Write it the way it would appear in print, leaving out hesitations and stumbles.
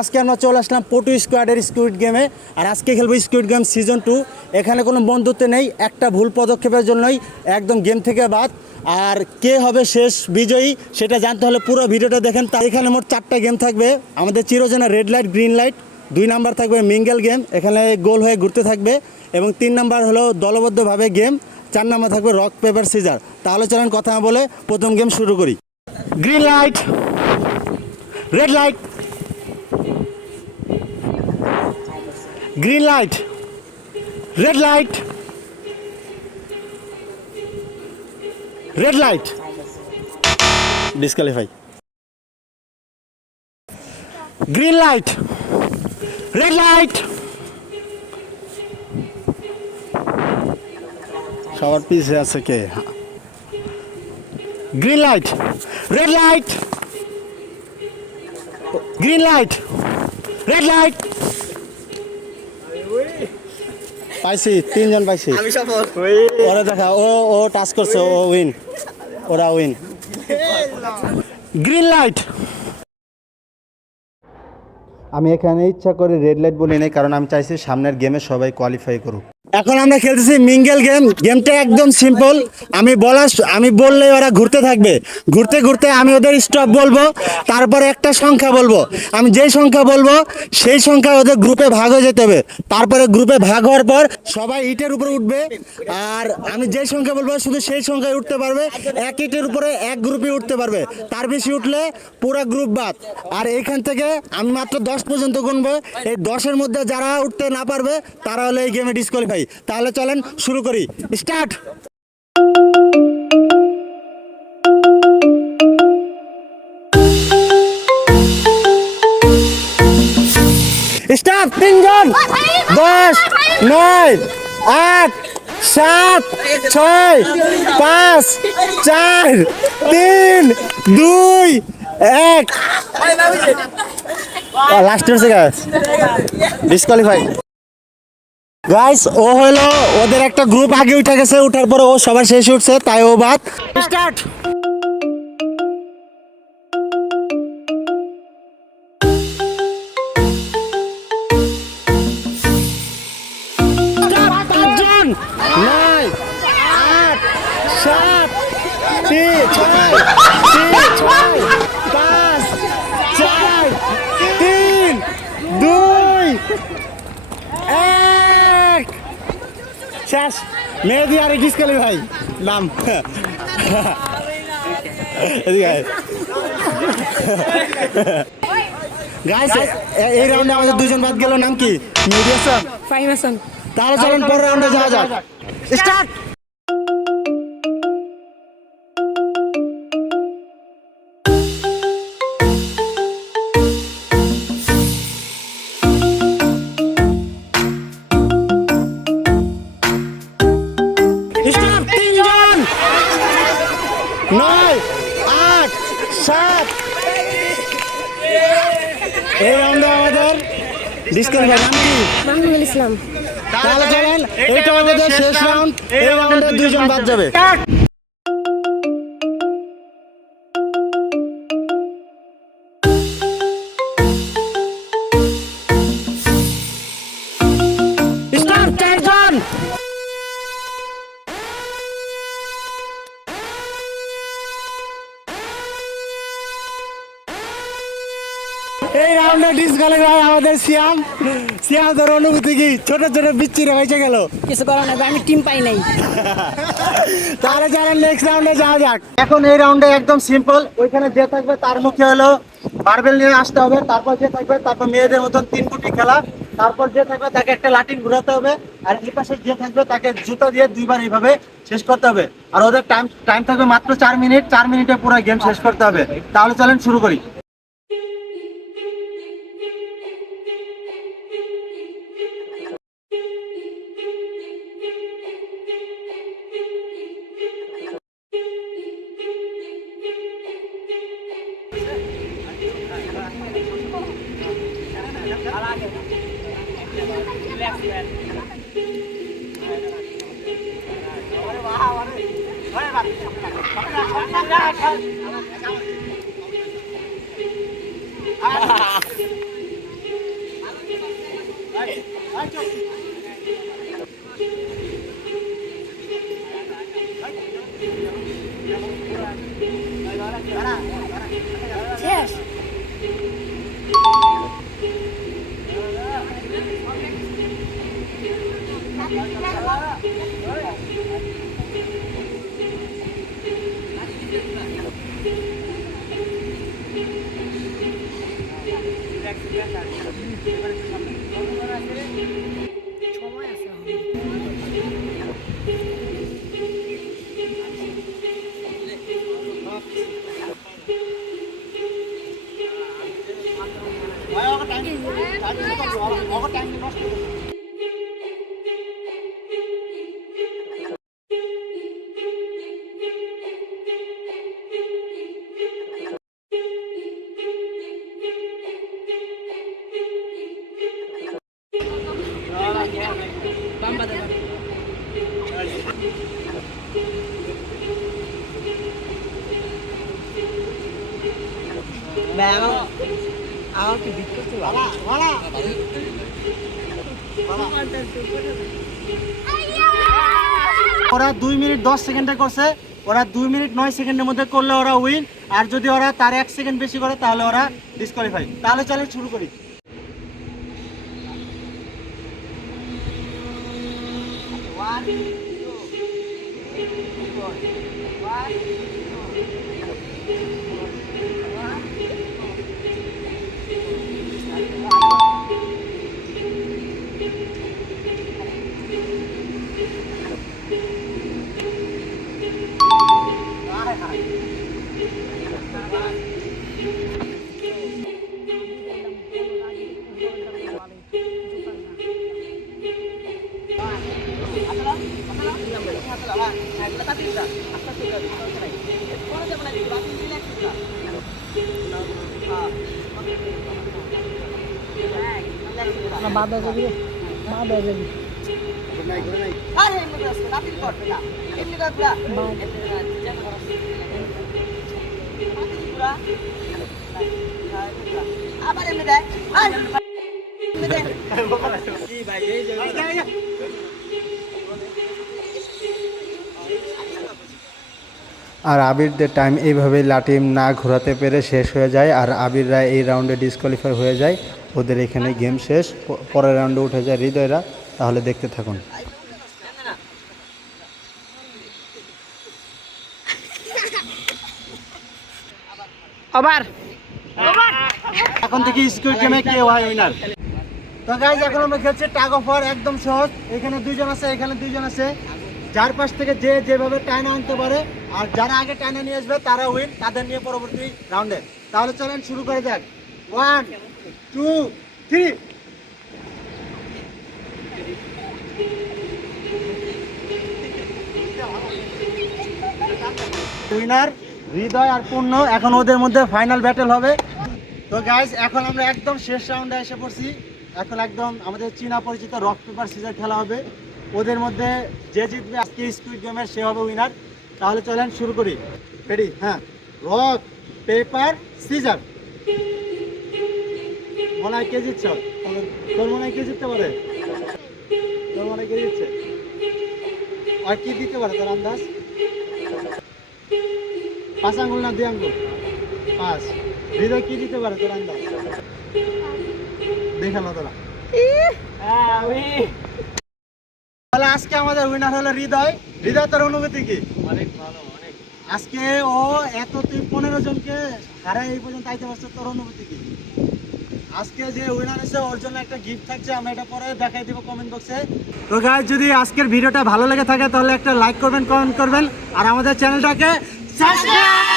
আজকে আমরা চলে আসলাম পটু স্কোয়াডের স্কুইড গেমে। আর আজকে খেলবো স্কুইড গেম সিজন 2। এখানে কোনো বন্ধুত্ব নেই, একটা ভুল পদক্ষেপের জন্যই একদম গেম থেকে বাদ। আর কে হবে শেষ বিজয়ী সেটা জানতে হলে পুরো ভিডিওটা দেখেন। তা এখানে মোট 4টা গেম থাকবে আমাদের চিরচেনা red light green light. 2 number থাকবে মিঙ্গেল গেম, এখানে গোল হয়ে ঘুরতে থাকবে। এবং 3 নাম্বার হলো দলবদ্ধভাবে গেম। 4 নাম্বার থাকবে রক পেপার সিজার। তাহলে চলেন কথা না বলে প্রথম গেম শুরু করি। Green light, red light, green light, red light, red light, disqualify. Green light, red light, সবার পিছে আছে কে? Green light, red light, green light, red light. পাইছি, 3 জন পাইছি। আমি সফল। ওরা দেখা, ও টাচ করছে, ও উইন, ওরা উইন। Green light. আমি এখানে ইচ্ছা করে রেড লাইট বলি নাই, কারণ আমি চাইছি সামনের গেমে সবাই কোয়ালিফাই করুক। এখন আমরা খেলতেছি মিঙ্গেল গেম। গেমটা একদম সিম্পল। আমি বললে ওরা ঘুরতে থাকবে, ঘুরতে ঘুরতে আমি ওদের স্টপ বলবো, তারপরে একটা সংখ্যা বলবো। আমি যেই সংখ্যা বলবো সেই সংখ্যা ওদের গ্রুপে ভাগ হয়ে যেতে হবে। তারপরে গ্রুপে ভাগ হওয়ার পর সবাই ইটের উপরে উঠবে। আর আমি যেই সংখ্যা বলবো শুধু সেই সংখ্যায় উঠতে পারবে। এক ইটের উপরে এক গ্রুপে উঠতে পারবে, তার বেশি উঠলে পুরো গ্রুপ বাদ। আর এইখান থেকে আমি মাত্র 10 পর্যন্ত গুনবো। এই 10-এর মধ্যে যারা উঠতে না পারবে তারা হলে এই গেমে ডিসকোয়ালিফাই। তাহলে চলেন শুরু করি। স্টার্ট। স্টার্ট। 3 জন। 10, 9, 8, 7, 6, 5, 4, 3, 2, 1। লাস্ট হচ্ছে গাইস, ডিসকোয়ালিফাই। গাইস ও হলো ওদের একটা গ্রুপ আগে উঠে গেছে, উঠার পরে ও সবার শেষে উঠছে, তাই ও বাদ। স্টার্ট। শেষ। মেহেদি আর ডিসকোয়ালিফাই নাম। গাইস এই রাউন্ডে আমাদের 2 জন বাদ গেল, নাম কি? মেহেদি হাসান, ফাহিম হাসান। তাহলে চলেন পরের রাউন্ডে যাওয়া যাক। স্টার্ট। এই রাউন্ডে আমাদের ডিসকোয়ালিফাই। নাম কি? মাহমুদুল ইসলাম। তাহলে চলেন এটা আমাদের শেষ রাউন্ড। এই রাউন্ডে 2 জন বাদ যাবে। স্টার্ট। 4 জন। এই রাউন্ডে ডিসকোয়ালিফাই আমাদের সিয়াম। সিয়াম তোর অনুভূতি কি? ছোট ছোট বিচ্ছিরি হয়েছে গেল। কিছু করার নাই, আমি টিম পাই নাই। তাহলে যারা নেক্সট রাউন্ডে যাওয়া যাক। এখন এই রাউন্ডে একদম সিম্পল। ওইখানে যে থাকবে তার মুখে হলো মার্বেল নিয়ে আসতে হবে। তারপর যে থাকবে, তারপর মেয়েদের মতন 3 গুটি খেলা। তারপর যে থাকবে তাকে একটা লাঠিন ঘুরাতে হবে। আর এই পাশে যে থাকবে তাকে জুতো দিয়ে 2 বার এইভাবে শেষ করতে হবে। আর ওদের টাইম থাকবে মাত্র 4 মিনিট। 4 মিনিটে পুরো গেম শেষ করতে হবে। তাহলে চলেন শুরু করি। শেষ সময় আছে বাম্বা দেবা আমাকে বিট করতে ওরা 2 মিনিট 10 সেকেন্ডে করছে, ওরা 2 মিনিট 9 সেকেন্ডের মধ্যে করলে ওরা উইন, আর যদি ওরা তার 1 সেকেন্ড বেশি করে তাহলে ওরা ডিসকোয়ালিফাই। তাহলে চলে শুরু করি। বাবা যাবি বাবা যাবি আবার এমনি দেয় আর আবিরদের টাইম এইভাবে লাঠি না ঘোরাতে পেরে শেষ হয়ে যায়, আর আবিররা এই রাউন্ডে ডিসকোয়ালিফাই হয়ে যায়। ওদের এখানে গেম শেষ, পরের রাউন্ডে উঠে যায় হৃদয়রা। তাহলে দেখতে থাকুন। আবার এখন থেকে স্কুইড গেমে কে হয় উইনার। তো গাইস এখন আমরা খেলছি টাগ অফ ওয়ার, একদম সহজ। এখানে দুইজন আছে, এখানে দুইজন আছে। যার পাশ থেকে যে যেভাবে টাইনা আনতে পারে, আর যারা আগে টাইনা নিয়ে আসবে তারা উইন, তাদের নিয়ে পরবর্তী রাউন্ডে। তাহলে চলেন শুরু করে যাক। 1 2 3। উইনার হৃদয় আর পূর্ণ। এখন ওদের মধ্যে ফাইনাল ব্যাটেল হবে। তো গাইস এখন আমরা একদম শেষ রাউন্ডে এসে পড়ছি। এখন একদম আমাদের চীনা পরিচিত রক পেপার সিজার খেলা হবে। ওদের মধ্যে যে জিতবে আজকে স্কুইড গেমের সে হবে উইনার। তাহলে চলেন শুরু করি। রেডি? হ্যাঁ। Rock paper scissor. মনে হয় কে জিতছ? তোর মনে হয় কে জিততে পারে? তোর মনে হয় কে জিতছে? আর কি দিতে পারে তোর আন্দাজ? 5 আঙ্গুল না 2 আঙ্গুল? 5। হৃদয় কি দিতে পারে তোর আন্দাজ? দেখালো তোরা। তাহলে আজকে আমাদের উইনার হলো হৃদয়। হৃদয়, তোর অনুভূতি কি? অনেক ভালো, অনেক। আজকে ও এত 15 জনকে হারায় এই পর্যন্ত আইতে পারছে, তোর অনুভূতি কি? আজকে যে উইনার আছে ওর জন্য একটা গিফট থাকছে, আমরা এটা পরে দেখাই দিব কমেন্ট বক্সে। তো গাইস যদি আজকের ভিডিওটা ভালো লেগে থাকে তাহলে একটা লাইক করবেন, কমেন্ট করবেন, আর আমাদের চ্যানেলটাকে সাবস্ক্রাইব